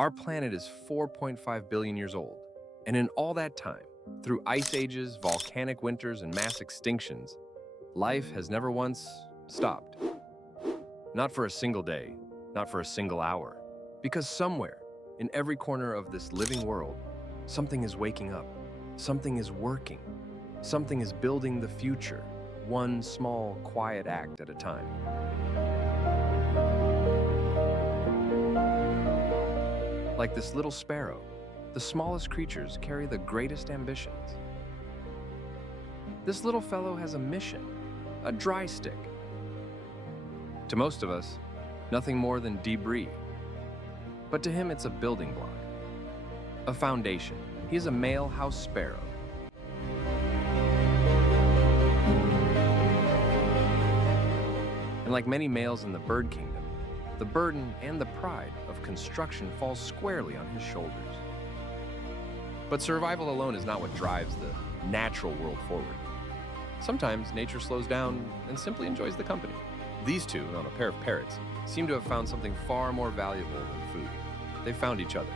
Our planet is 4.5 billion years old, and in all that time, through ice ages, volcanic winters, and mass extinctions, life has never once stopped. Not for a single day, not for a single hour. Because somewhere, in every corner of this living world, something is waking up, something is working, something is building the future, one small, quiet act at a time. Like this little sparrow, the smallest creatures carry the greatest ambitions. This little fellow has a mission, a dry stick. To most of us, nothing more than debris. But to him, it's a building block, a foundation. He is a male house sparrow. And like many males in the bird kingdom, the burden and the pride of construction falls squarely on his shoulders. But survival alone is not what drives the natural world forward. Sometimes nature slows down and simply enjoys the company. These two, on a pair of parrots, seem to have found something far more valuable than food. They found each other.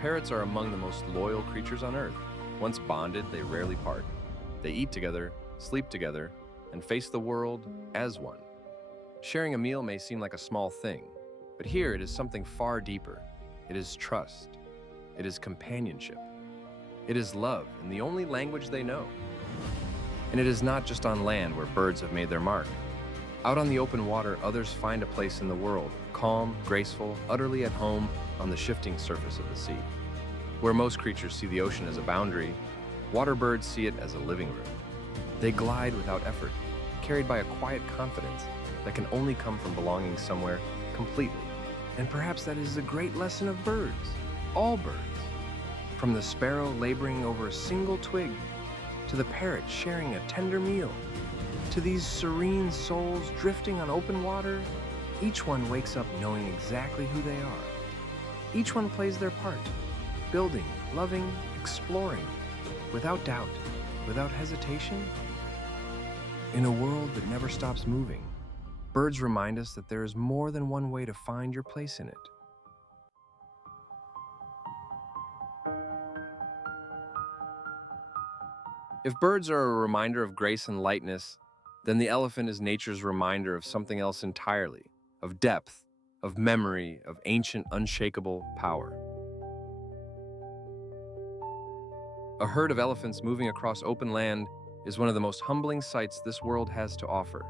Parrots are among the most loyal creatures on Earth. Once bonded, they rarely part. They eat together, sleep together, and face the world as one. Sharing a meal may seem like a small thing, but here it is something far deeper. It is trust. It is companionship. It is love in the only language they know. And it is not just on land where birds have made their mark. Out on the open water, others find a place in the world, calm, graceful, utterly at home on the shifting surface of the sea. Where most creatures see the ocean as a boundary, water birds see it as a living room. They glide without effort, carried by a quiet confidence that can only come from belonging somewhere completely. And perhaps that is a great lesson of birds, all birds. From the sparrow laboring over a single twig, to the parrot sharing a tender meal, to these serene souls drifting on open water, each one wakes up knowing exactly who they are. Each one plays their part, building, loving, exploring, without doubt, without hesitation. In a world that never stops moving, birds remind us that there is more than one way to find your place in it. If birds are a reminder of grace and lightness, then the elephant is nature's reminder of something else entirely, of depth, of memory, of ancient, unshakable power. A herd of elephants moving across open land is one of the most humbling sights this world has to offer.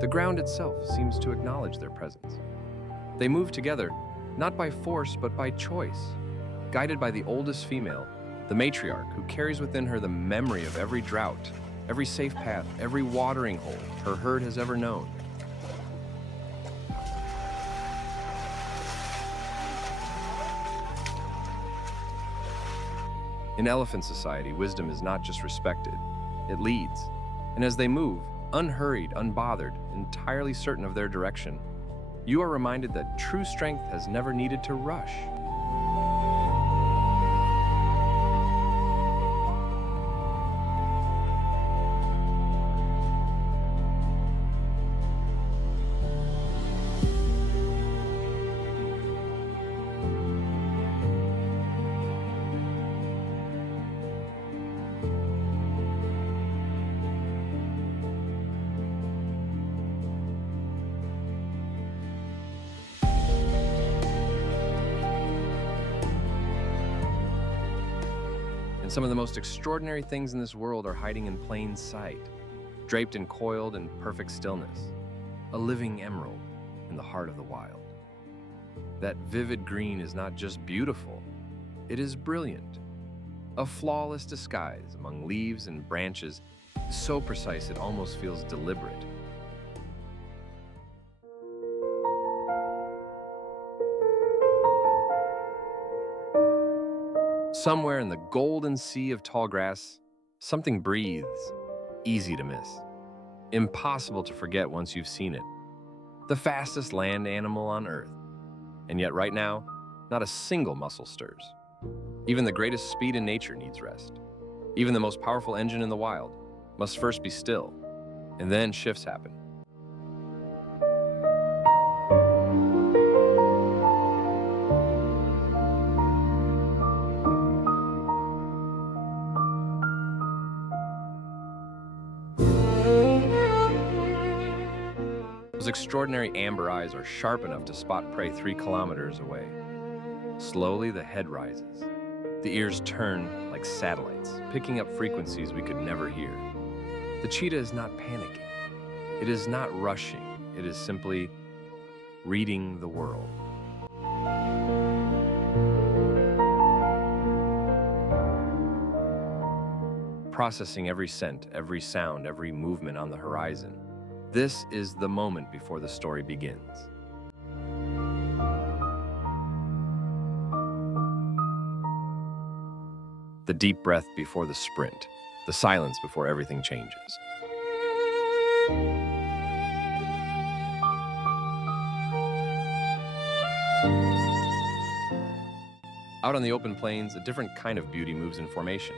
The ground itself seems to acknowledge their presence. They move together, not by force, but by choice, guided by the oldest female, the matriarch, who carries within her the memory of every drought, every safe path, every watering hole her herd has ever known. In elephant society, wisdom is not just respected, it leads. And as they move, unhurried, unbothered, entirely certain of their direction, you are reminded that true strength has never needed to rush. And some of the most extraordinary things in this world are hiding in plain sight, draped and coiled in perfect stillness, a living emerald in the heart of the wild. That vivid green is not just beautiful, it is brilliant, a flawless disguise among leaves and branches, so precise it almost feels deliberate. Somewhere in the golden sea of tall grass, something breathes, easy to miss, impossible to forget once you've seen it. The fastest land animal on Earth. And yet right now, not a single muscle stirs. Even the greatest speed in nature needs rest. Even the most powerful engine in the wild must first be still, and then shifts happen. Those extraordinary amber eyes are sharp enough to spot prey 3 kilometers away. Slowly, the head rises. The ears turn like satellites, picking up frequencies we could never hear. The cheetah is not panicking. It is not rushing. It is simply reading the world. Processing every scent, every sound, every movement on the horizon. This is the moment before the story begins. The deep breath before the sprint, the silence before everything changes. Out on the open plains, a different kind of beauty moves in formation.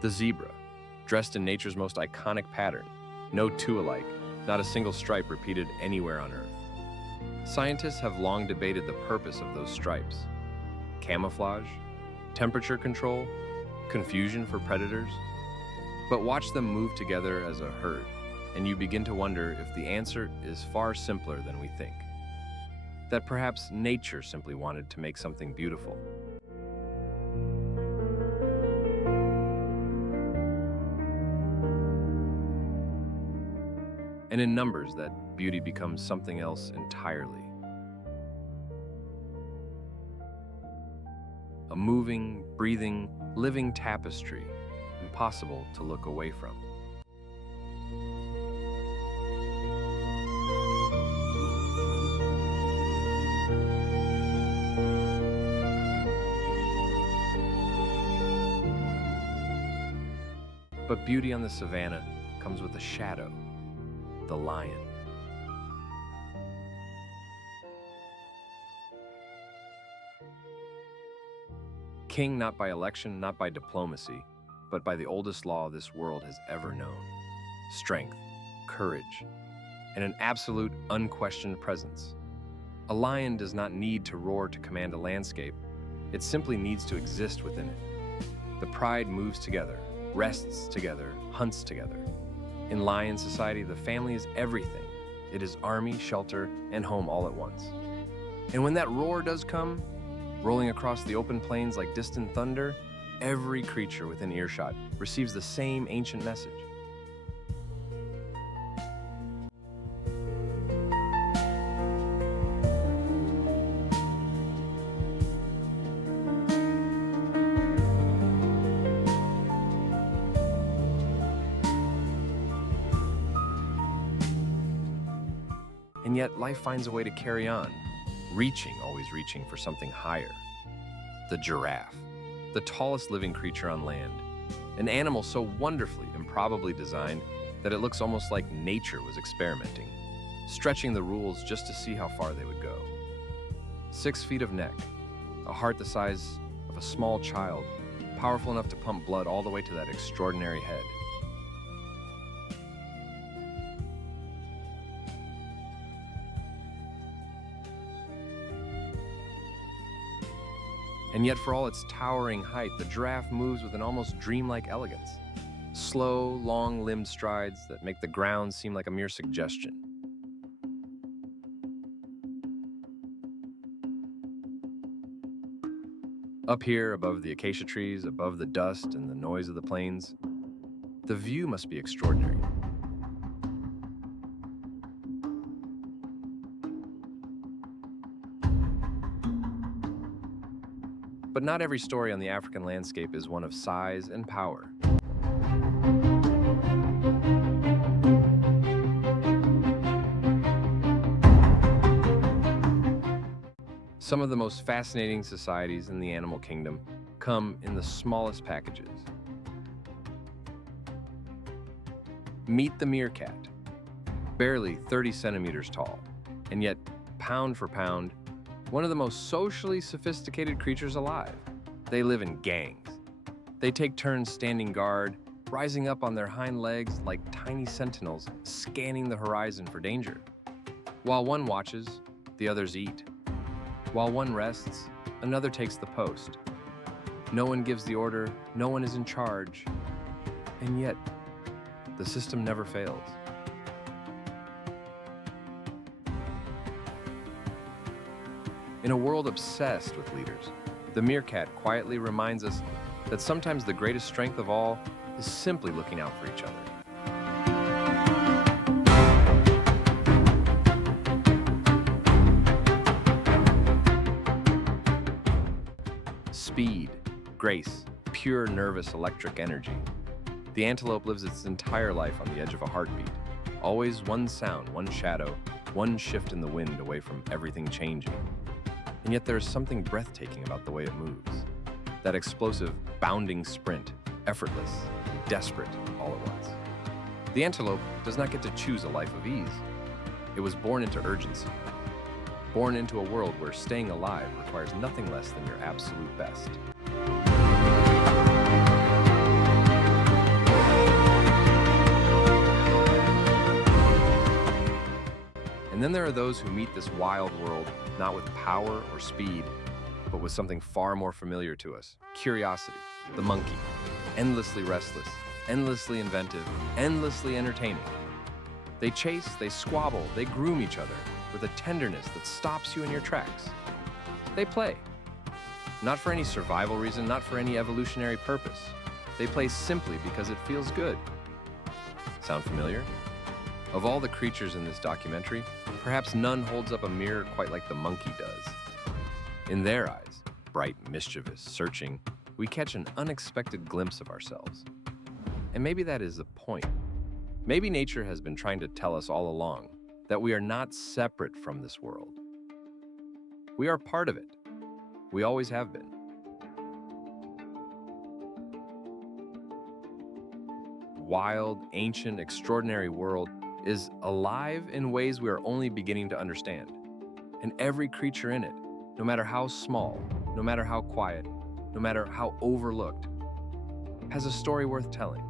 The zebra, dressed in nature's most iconic pattern. No two alike, not a single stripe repeated anywhere on Earth. Scientists have long debated the purpose of those stripes. Camouflage? Temperature control? Confusion for predators? But watch them move together as a herd, and you begin to wonder if the answer is far simpler than we think. That perhaps nature simply wanted to make something beautiful. And in numbers, that beauty becomes something else entirely. A moving, breathing, living tapestry, impossible to look away from. But beauty on the savannah comes with a shadow. The lion. King not by election, not by diplomacy, but by the oldest law this world has ever known. Strength, courage, and an absolute, unquestioned presence. A lion does not need to roar to command a landscape. It simply needs to exist within it. The pride moves together, rests together, hunts together. In lion society, the family is everything. It is army, shelter, and home all at once. And when that roar does come, rolling across the open plains like distant thunder, every creature within earshot receives the same ancient message. And yet life finds a way to carry on, always reaching for something higher. The giraffe, the tallest living creature on land, an animal so wonderfully, improbably designed that it looks almost like nature was experimenting, stretching the rules just to see how far they would go. 6 feet of neck, a heart the size of a small child, powerful enough to pump blood all the way to that extraordinary head. And yet, for all its towering height, the giraffe moves with an almost dreamlike elegance. Slow, long-limbed strides that make the ground seem like a mere suggestion. Up here, above the acacia trees, above the dust and the noise of the plains, the view must be extraordinary. But not every story on the African landscape is one of size and power. Some of the most fascinating societies in the animal kingdom come in the smallest packages. Meet the meerkat, barely 30 centimeters tall, and yet, pound for pound, one of the most socially sophisticated creatures alive. They live in gangs. They take turns standing guard, rising up on their hind legs like tiny sentinels, scanning the horizon for danger. While one watches, the others eat. While one rests, another takes the post. No one gives the order, no one is in charge. And yet, the system never fails. In a world obsessed with leaders, the meerkat quietly reminds us that sometimes the greatest strength of all is simply looking out for each other. Speed, grace, pure nervous electric energy. The antelope lives its entire life on the edge of a heartbeat. Always one sound, one shadow, one shift in the wind away from everything changing. And yet there is something breathtaking about the way it moves. That explosive, bounding sprint, effortless, desperate all at once. The antelope does not get to choose a life of ease. It was born into urgency. Born into a world where staying alive requires nothing less than your absolute best. And then there are those who meet this wild world not with power or speed, but with something far more familiar to us: curiosity, the monkey. Endlessly restless, endlessly inventive, endlessly entertaining. They chase, they squabble, they groom each other with a tenderness that stops you in your tracks. They play. Not for any survival reason, not for any evolutionary purpose. They play simply because it feels good. Sound familiar? Of all the creatures in this documentary, perhaps none holds up a mirror quite like the monkey does. In their eyes, bright, mischievous, searching, we catch an unexpected glimpse of ourselves. And maybe that is the point. Maybe nature has been trying to tell us all along that we are not separate from this world. We are part of it. We always have been. Wild, ancient, extraordinary world is alive in ways we are only beginning to understand. And every creature in it, no matter how small, no matter how quiet, no matter how overlooked, has a story worth telling.